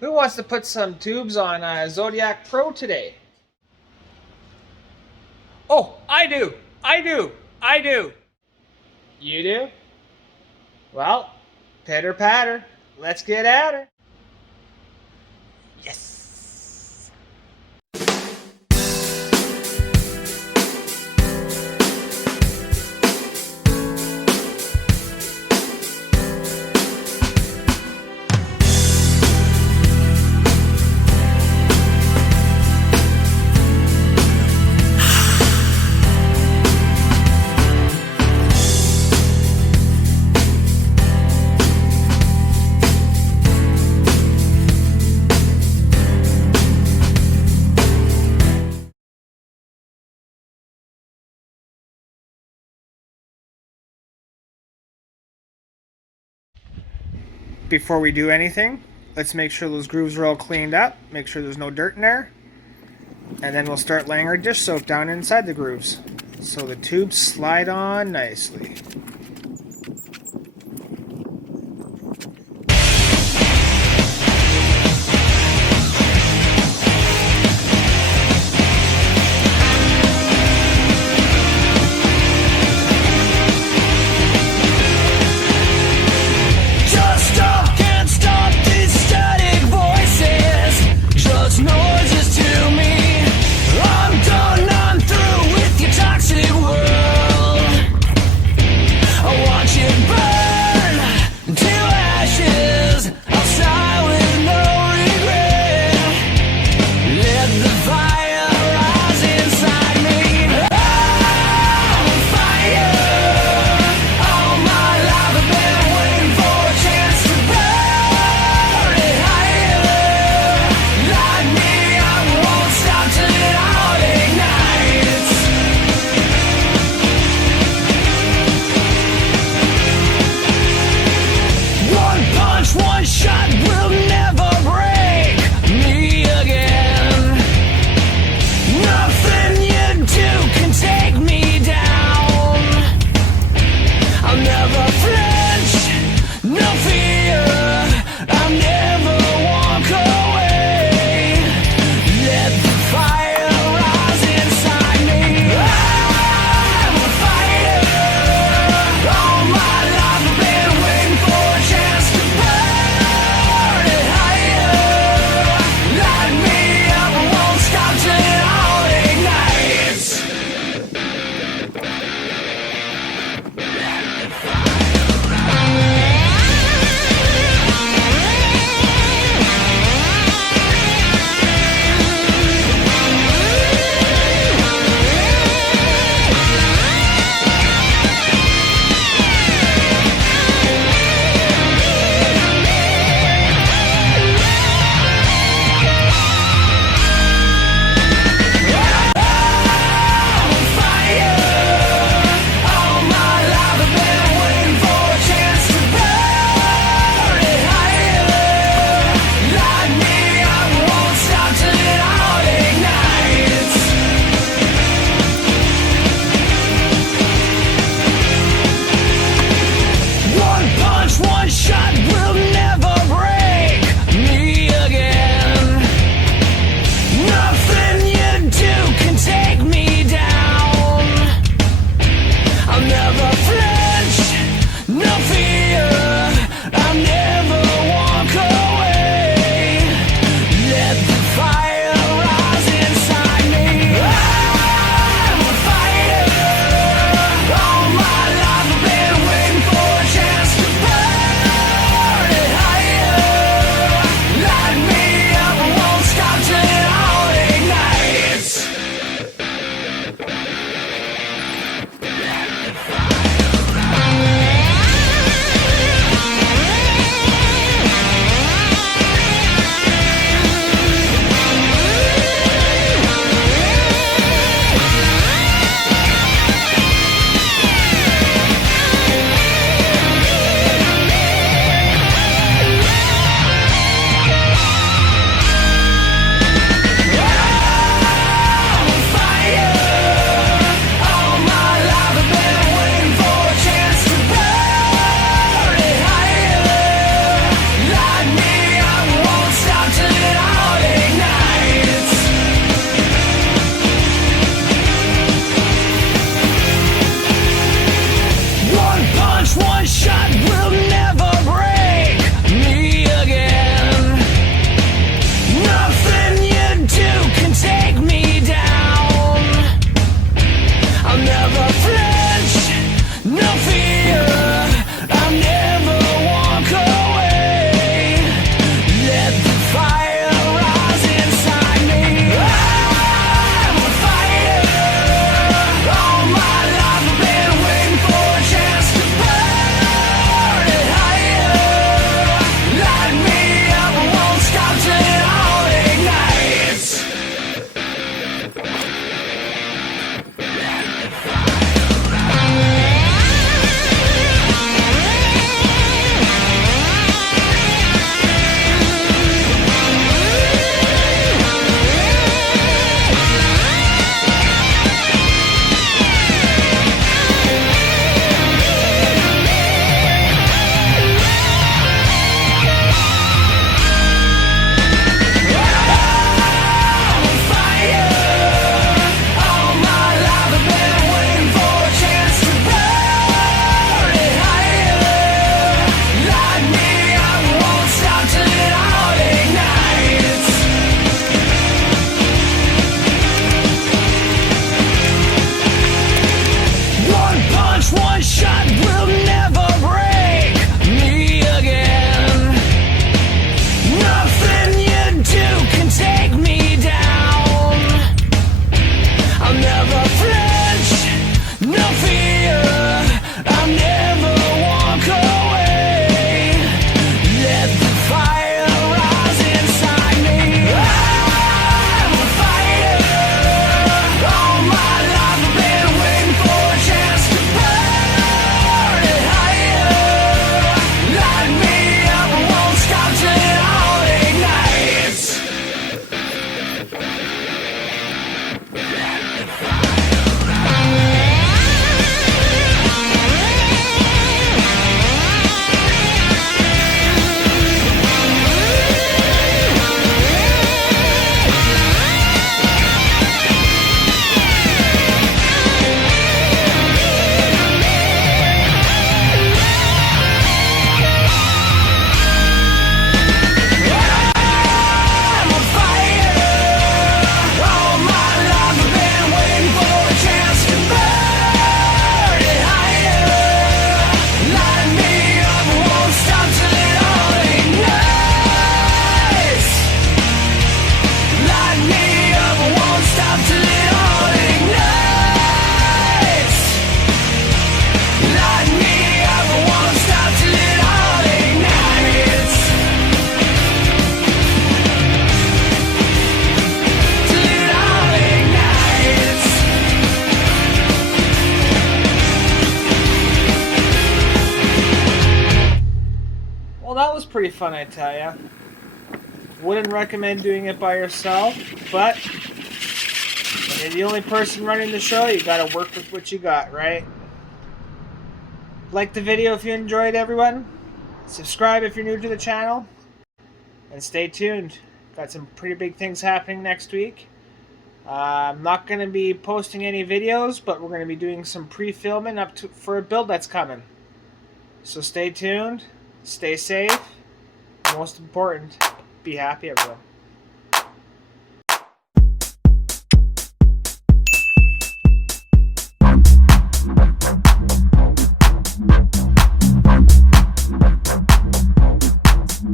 Who wants to put some tubes on Zodiac Pro today? Oh, I do! I do! I do! You do? Well, pitter patter. Let's get at her. Yes! Before we do anything, let's make sure those grooves are all cleaned up, make sure there's no dirt in there, and then we'll start laying our dish soap down inside the grooves so the tubes slide on nicely. I'm through with your toxic world. pretty fun, I tell ya. Wouldn't recommend doing it by yourself, but when you're the only person running the show, you gotta work with what you got, right? Like the video if you enjoyed, everyone. Subscribe if you're new to the channel. And stay tuned. Got some pretty big things happening next week. I'm not going to be posting any videos, but we're going to be doing some pre-filming for a build that's coming. So stay tuned, stay safe, most important, be happy, everyone.